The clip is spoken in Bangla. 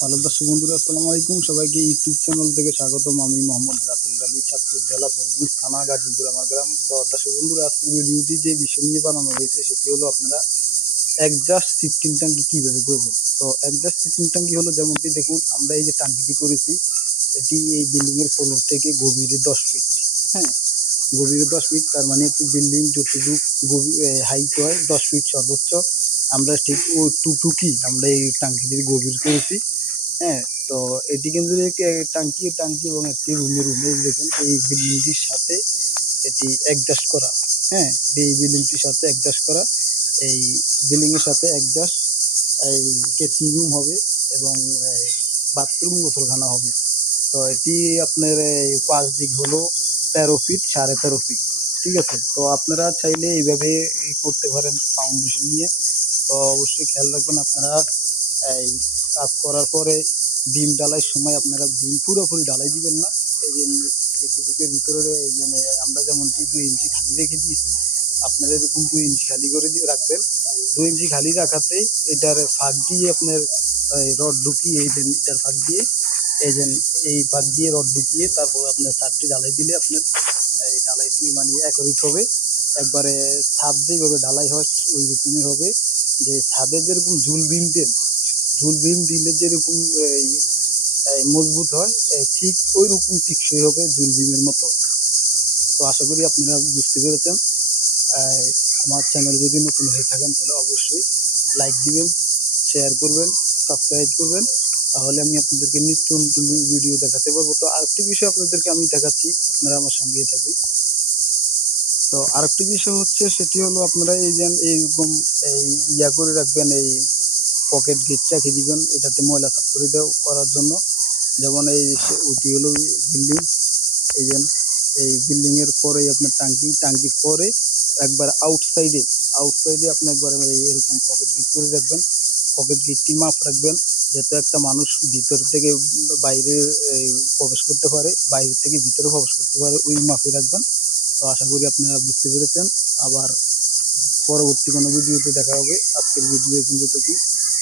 হ্যালো দর্শক বন্ধুরা, আসসালামু আলাইকুম। সবাইকে ইউটিউব চ্যানেল থেকে স্বাগতম। আমি মোহাম্মদ রাসেল আলী, চাঁদপুর জেলা ফরগুজ থানা, গাজীপুর আমার গ্রাম। তো দর্শক বন্ধুরা, আজকের ভিডিওটি যে বিষয় নিয়ে বানানো হয়েছে, সেটি হলো আপনারা একজাস্ট সিফটিং ট্যাঙ্কি কীভাবে করবেন? তো একজাস্ট সিফটিং ট্যাঙ্কি হলো যেমনটি দেখুন, আমরা এই যে ট্যাঙ্কিটি করেছি, এটি এই বিল্ডিংয়ের ফ্লোর থেকে গভীরে দশ ফিট হ্যাঁ? গভীরে দশ ফিট তার মানে একটি বিল্ডিং যতটুকু গভীর হাইট হয়, দশ ফিট সর্বোচ্চ। আমরা ঠিক ও টুটুকি আমরা এই ট্যাঙ্কিটির গভীর করেছি। হ্যাঁ তো এটি এক টাঙ্কি টাঙ্কি এবং একটি রুমে রুমে দেখুন, এই বিল্ডিংটির সাথে এটি অ্যাডজাস্ট করা। হ্যাঁ এই বিল্ডিংটির সাথে অ্যাডজাস্ট করা, এই বিল্ডিংয়ের সাথে অ্যাডজাস্ট এই কেসিং রুম হবে এবং বাথরুম গোসলখানা হবে। তো এটি আপনার পাঁচ দিক হলো তেরো ফিট সাড়ে তেরো ফিট ঠিক আছে? তো আপনারা চাইলে এইভাবে করতে পারেন ফাউন্ডেশন নিয়ে। তো অবশ্যই খেয়াল রাখবেন, আপনারা, এই কাজ করার পরে ডিম ডালার সময় আপনারা ডিম পুরোপুরি ডালাই দিবেন না। এই যে এইটুকুর ভিতরে এই মানে আমরা যেমনটি দুই ইঞ্চি খালি রেখে দিয়েছি, আপনারা এরকম দুই ইঞ্চি খালি করে দিয়ে রাখবেন। দুই ইঞ্চি খালি রাখাতে এটার ফাঁক দিয়ে আপনার রড ঢুকিয়ে এই যে এটার ফাঁক দিয়ে, এই যে এই ফাঁক দিয়ে রড ঢুকিয়ে তারপর আপনার তারটি ডালাই দিলে আপনার, এই ডালাইটি মানে একরিট হবে। একবারে ছাদ যেভাবে ডালাই হয় ওই রকমই হবে। যে ছাদে যেরকম ঝুল বিম দেন ঝুল বিম দিলে যেরকম, এই মজবুত হয় ঠিক ওই রকম টিকসই হবে ঝুল বিমের মতো। তো আশা করি আপনারা বুঝতে পেরেছেন। আমার চ্যানেল যদি নতুন হয়ে থাকেন তাহলে অবশ্যই লাইক দিবেন, শেয়ার করবেন, সাবস্ক্রাইব করবেন। তাহলে আমি আপনাদেরকে নিত্য নতুন ভিডিও দেখাতে পারব। তো আরেকটি বিষয় আপনাদেরকে আমি দেখাচ্ছি, আপনারা আমার সঙ্গেই থাকুন। তো আরেকটি বিষয় হচ্ছে, সেটি হলো আপনারা এই যে এইরকম, এই, ইয়া করে রাখবেন, এই পকেট গেট রেখে দিবেন। এটাতে ময়লা সাফ করে দেওয়া করার জন্য। যেমন এই ওটি হলো বিল্ডিং এই এই বিল্ডিংয়ের পরে আপনার টাঙ্কি, টাঙ্কির পরে একবার আউটসাইডে আউটসাইডে আপনি একবার এরকম পকেট গেট করে রাখবেন। পকেট গেটটি মাপ রাখবেন, যাতে একটা মানুষ ভিতর থেকে বাইরে প্রবেশ করতে পারে, বাইরে থেকে ভিতরে প্রবেশ করতে পারে, ওই মাপে রাখবেন। তো আশা করি আপনারা বুঝতে পেরেছেন। আবার পরবর্তী কোনো ভিডিওতে দেখা হবে। আজকের ভিডিও এখন যেটুকু